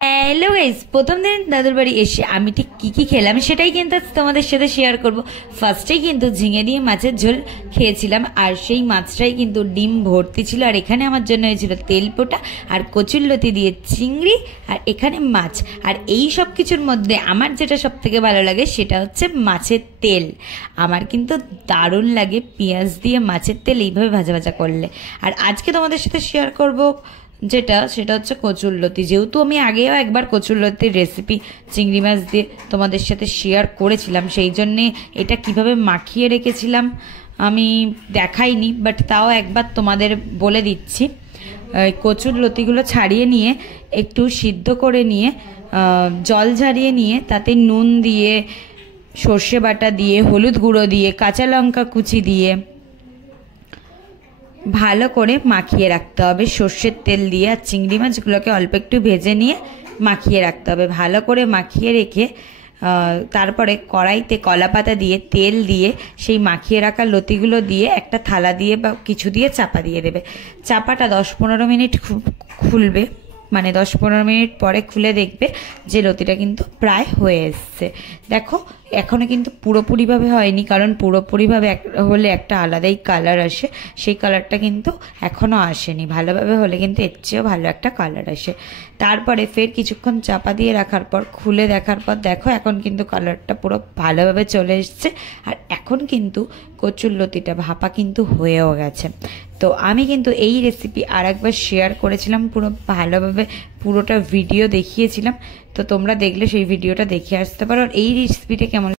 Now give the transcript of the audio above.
Hello guys, প্রথম দিন দাদুর বাড়ি এসে আমি ঠিক কি খেলাম সেটাই কিন্তু তোমাদের সাথে শেয়ার করব। ফার্স্টেই কিন্তু ঝিঙে দিয়ে মাছের ঝোল খেয়েছিলাম, আর সেই মাছটাই কিন্তু ডিম ভর্তি ছিল। আর এখানে আমার জন্য হয়েছিল তেলপোটা আর কচুরলতি দিয়ে চিংড়ি, আর এখানে মাছ। আর এই সব কিছুর মধ্যে আমার যেটা সব থেকে ভালো লাগে সেটা হচ্ছে মাছের তেল। আমার কিন্তু দারুণ লাগে পেঁয়াজ দিয়ে মাছের তেল এইভাবে ভাজা ভাজা করলে। আর আজকে তোমাদের সাথে শেয়ার করব সেটা হচ্ছে কচুরলতি। যেহেতু আমি আগেও একবার কচুরলতির রেসিপি চিংড়ি মাছ দিয়ে তোমাদের সাথে শেয়ার করেছিলাম, সেই জন্যে এটা কিভাবে মাখিয়ে রেখেছিলাম আমি দেখাইনি, বাট তাও একবার তোমাদের বলে দিচ্ছি। কচুরলতিগুলো ছাড়িয়ে নিয়ে একটু সিদ্ধ করে নিয়ে জল ঝারিয়ে নিয়ে তাতে নুন দিয়ে, সর্ষে বাটা দিয়ে, হলুদ গুঁড়ো দিয়ে, কাঁচা লঙ্কা কুচি দিয়ে ভালো করে মাখিয়ে রাখতে হবে সর্ষের তেল দিয়ে। আর চিংড়ি মাছগুলোকে অল্প একটু ভেজে নিয়ে মাখিয়ে রাখতে হবে। ভালো করে মাখিয়ে রেখে তারপরে কড়াইতে কলা পাতা দিয়ে তেল দিয়ে সেই মাখিয়ে রাখা লতিগুলো দিয়ে একটা থালা দিয়ে বা কিছু দিয়ে চাপা দিয়ে দেবে। চাপাটা 10-15 মিনিট খুলবে, মানে 10-15 মিনিট পরে খুলে দেখবে যে লতিটা কিন্তু প্রায় হয়ে এসছে। দেখো এখনও কিন্তু পুরোপুরিভাবে হয়নি, কারণ পুরোপুরিভাবে হলে একটা আলাদাই কালার আসে, সেই কালারটা কিন্তু এখনও আসেনি। ভালোভাবে হলে কিন্তু এর চেয়েও ভালো একটা কালার আসে। তারপরে ফের কিছুক্ষণ চাপা দিয়ে রাখার পর খুলে দেখার পর দেখো এখন কিন্তু কালারটা পুরো ভালোভাবে চলে এসছে। আর এখন কিন্তু কচুরলতিটা ভাপা কিন্তু হয়েও গেছে। তো আমি কিন্তু এই রেসিপি আর একবার শেয়ার করেছিলাম, পুরো ভালোভাবে পুরোটা ভিডিও দেখিয়েছিলাম। তো তোমরা দেখলে সেই ভিডিওটা দেখে আসতে পারো। আর এই রেসিপিটা কেমন